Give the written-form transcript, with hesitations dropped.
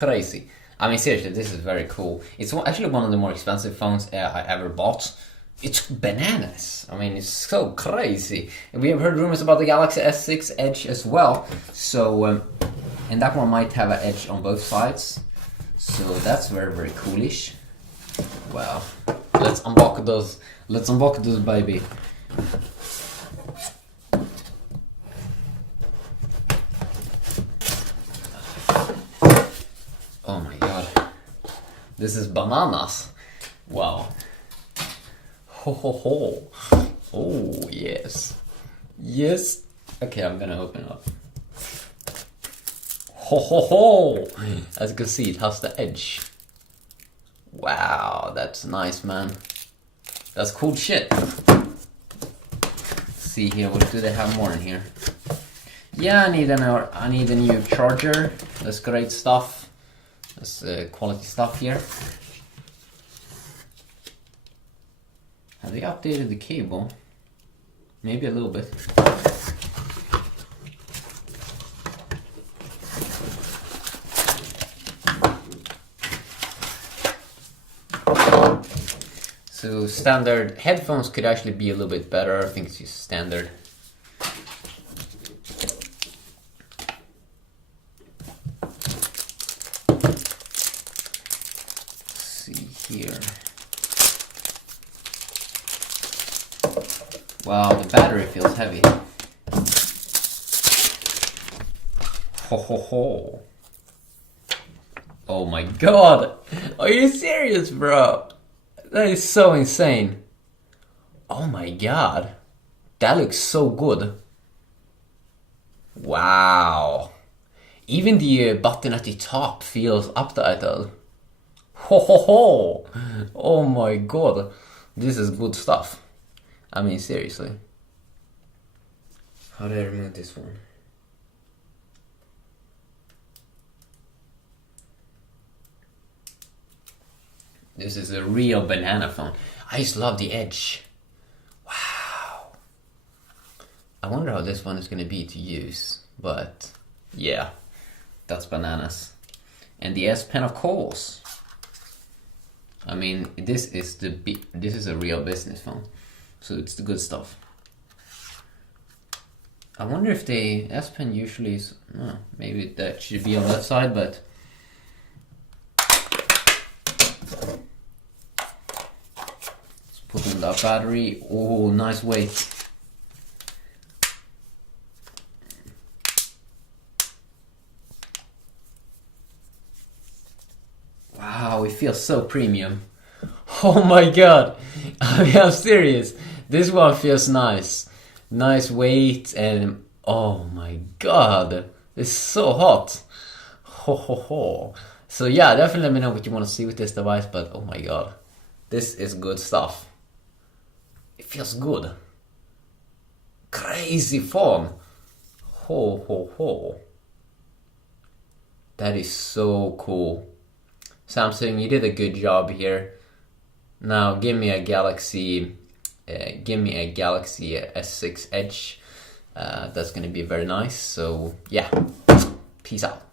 crazy. I mean, seriously, this is very cool. It's actually one of the more expensive phones I ever bought. It's bananas. I mean, it's so crazy. And we have heard rumors about the Galaxy S6 Edge as well. So, and that one might have an edge on both sides. So that's very, very coolish. Wow. Let's unbox those. Let's unbox those, baby. Oh my god. This is bananas. Wow. Ho ho ho. Oh, yes. Yes. Okay, I'm gonna open it up. Ho ho ho. As you can see, it has the edge. Wow, that's nice, man. That's cool shit. Let's see here, what do they have more in here? Yeah, I need a new charger. That's great stuff. That's quality stuff here. Have they updated the cable? Maybe a little bit. So standard headphones could actually be a little bit better. I think it's just standard. Let's see here. Wow, the battery feels heavy. Ho ho ho. Oh my god! Are you serious, bro? That is so insane. Oh my god. That looks so good. Wow. Even the button at the top feels updated. Ho ho ho. Oh my god. This is good stuff. I mean, seriously. How do I remove this one? This is a real banana phone. I just love the edge. Wow. I wonder how this one is going to be to use. But yeah, that's bananas. And the S Pen, of course. I mean, this is a real business phone. So it's the good stuff. I wonder if the S Pen usually is... maybe that should be on that side, but... Put in that battery. Oh, nice weight. Wow, it feels so premium. Oh my god. I mean, I'm serious. This one feels nice. Nice weight and oh my god. It's so hot. Ho ho ho. So yeah, definitely let me know what you want to see with this device, but oh my god. This is good stuff. It feels good. Crazy phone. Ho ho ho. That is so cool. Samsung, you did a good job here. Now give me a Galaxy S6 Edge. That's gonna be very nice. So yeah, peace out.